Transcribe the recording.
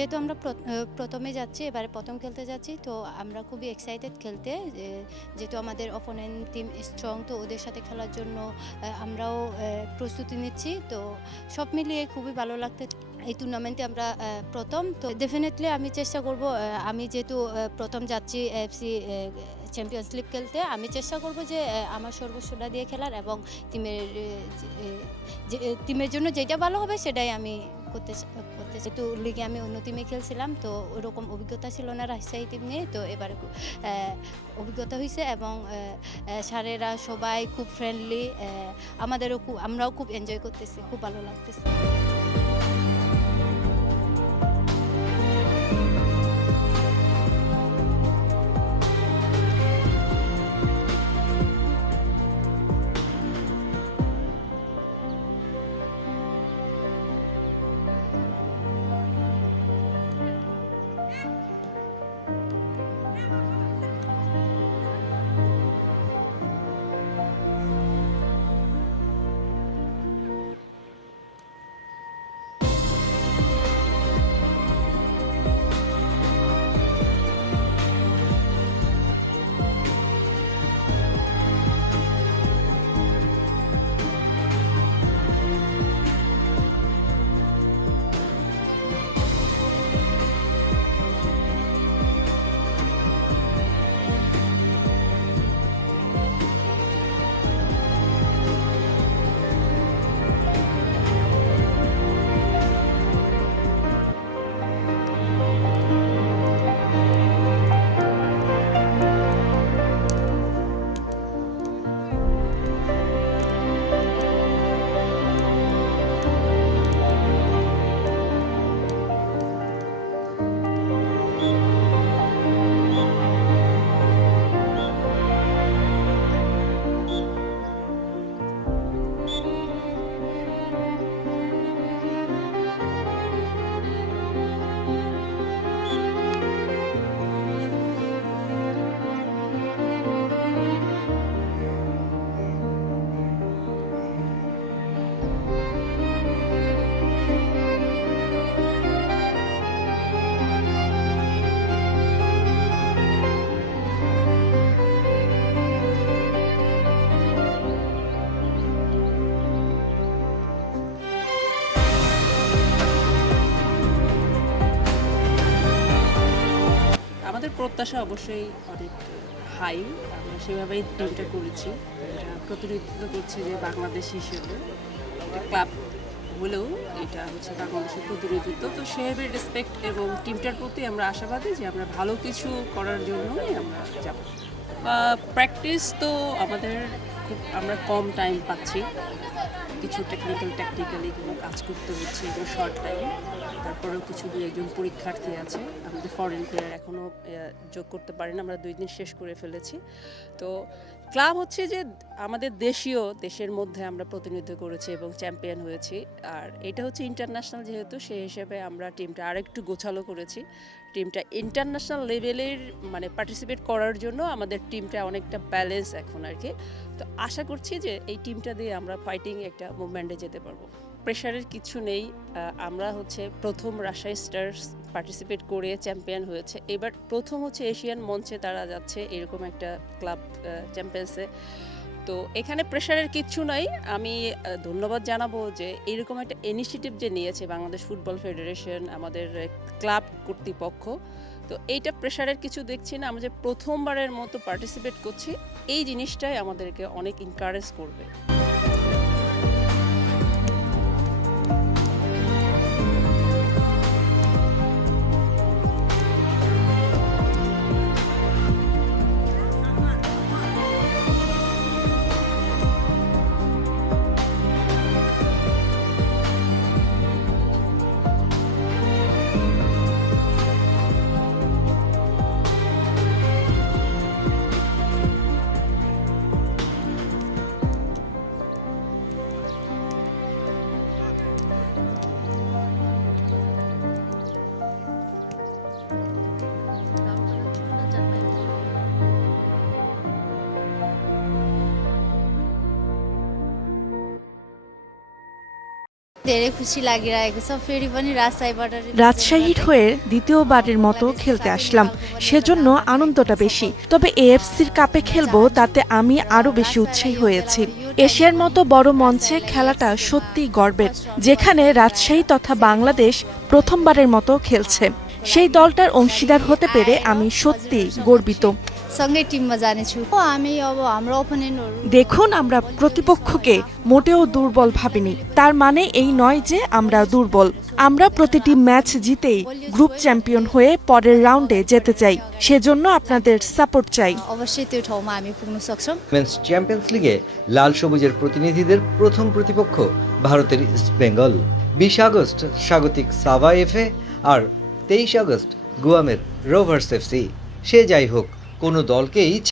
যেহেতু আমরা প্রথমে যাচ্ছি, এবারে প্রথম খেলতে যাচ্ছি, তো আমরা খুবই এক্সাইটেড খেলতে। যেহেতু আমাদের অপোনেন্ট টিম স্ট্রং, তো ওদের সাথে খেলার জন্য আমরাও প্রস্তুতি নিচ্ছি। তো সব মিলিয়ে খুবই ভালো লাগতেছে। এই টুর্নামেন্টে আমরা প্রথম, তো ডেফিনেটলি আমি চেষ্টা করব। আমি যেহেতু প্রথম যাচ্ছি এএফসি চ্যাম্পিয়ন্স লিগ খেলতে, আমি চেষ্টা করব যে আমার সর্বস্বটা দিয়ে খেলার এবং টিমের টিমের জন্য যেটা ভালো হবে সেটাই আমি করতে যেহেতু লিগে আমি অন্য টিমে খেলছিলাম, তো ওরকম অভিজ্ঞতা ছিল না রাজশাহী টিম নিয়ে। তো এবারে অভিজ্ঞতা হয়েছে এবং স্যারেরা সবাই খুব ফ্রেন্ডলি, আমরাও খুব এনজয় করতেছি, খুব ভালো লাগতেছে। আমাদের প্রত্যাশা অবশ্যই অনেক হাই, আমরা সেভাবেই টিমটা করেছি। প্রতিনিধিত্ব করছে যে বাংলাদেশ হিসেবে একটা ক্লাব হলেও এটা হচ্ছে বাংলাদেশের প্রতিনিধিত্ব, তো সেভাবে রেসপেক্ট এবং টিমটার প্রতি আমরা আশাবাদী যে আমরা ভালো কিছু করার জন্যই আমরা যাব। প্র্যাকটিস তো আমাদের আমরা কম টাইম পাচ্ছি, কিছু ট্যাকটিক্যালি এগুলো কাজ করতে হচ্ছে এবং শর্ট টাইম। তারপরেও কিছু দুই একজন পরীক্ষার্থী আছে, আমাদের ফরেন প্লেয়ার এখনও যোগ করতে পারি না, আমরা 2 দিন শেষ করে ফেলেছি। তো ক্লাব হচ্ছে যে আমাদের দেশের মধ্যে আমরা প্রতিনিধিত্ব করেছি এবং চ্যাম্পিয়ন হয়েছি। আর এটা হচ্ছে ইন্টারন্যাশনাল, যেহেতু সেই হিসেবে আমরা টিমটা আরেকটু গোছালো করেছি। টিমটা ইন্টারন্যাশনাল লেভেলের মানে পার্টিসিপেট করার জন্য আমাদের টিমটা অনেকটা ব্যালেন্স এখন আর কি। তো আশা করছি যে এই টিমটা দিয়ে আমরা ফাইটিং একটা মুভমেন্টে যেতে পারবো। প্রেশারের কিছু নেই, আমরা হচ্ছে প্রথম রাজশাহী স্টার্স পার্টিসিপেট করে চ্যাম্পিয়ন হয়েছে, এবার প্রথম হচ্ছে এশিয়ান মঞ্চে তারা যাচ্ছে এরকম একটা ক্লাব চ্যাম্পিয়ন্সে। তো এখানে প্রেশারের কিচ্ছু নাই। আমি ধন্যবাদ জানাবো যে এরকম একটা ইনিশিয়েটিভ যে নিয়েছে বাংলাদেশ ফুটবল ফেডারেশন, আমাদের ক্লাব কর্তৃপক্ষ। তো এইটা প্রেশারের কিছু দেখছি না, আমরা যে প্রথমবারের মতো পার্টিসিপেট করছি, এই জিনিসটাই আমাদেরকে অনেক এনকারেজ করবে। धेरै खुसी लागिरहेको छ। फेरि पनि राजशाहीबाट রাজশাহীর হয়ে দ্বিতীয়বারের মতো খেলতে আসলাম, সেজন্য আনন্দটা বেশি। তবে এএফসির কাপে খেলবো তাতে আমি আরো বেশি উৎসাহী হয়েছি। এশিয়ার মতো বড় মঞ্চে খেলাটা সত্যিই গর্বের, যেখানে রাজশাহী তথা বাংলাদেশ প্রথমবারের মতো খেলছে। সেই দলটার অংশীদার হতে পেরে আমি সত্যিই গর্বিত। सँगै टिममा जानेछु। हामी अब हाम्रो ओपोनेन्टहरु দেখুন, আমরা প্রতিপক্ষকে মোটেও দুর্বল ভাবিনি। তার মানে এই নয় যে আমরা দুর্বল। আমরা প্রতিটি ম্যাচ জিতেই গ্রুপ চ্যাম্পিয়ন হয়ে পরের রাউন্ডে যেতে চাই। সেজন্য আপনাদের সাপোর্ট চাই। अवश्य त्यो ठाउँमा हामी पुग्न सक्छौँ। উইমেন্স চ্যাম্পিয়ন্স লিগে লাল সবুজের প্রতিনিধিদের প্রথম প্রতিপক্ষ ভারতের ইস্ট বেঙ্গল। 20 আগস্ট স্বাগতিক সাভা এফএ আর 23 আগস্ট গুয়ামের রোভার্স এফসি। সে যাই হোক, কোনো দলকেই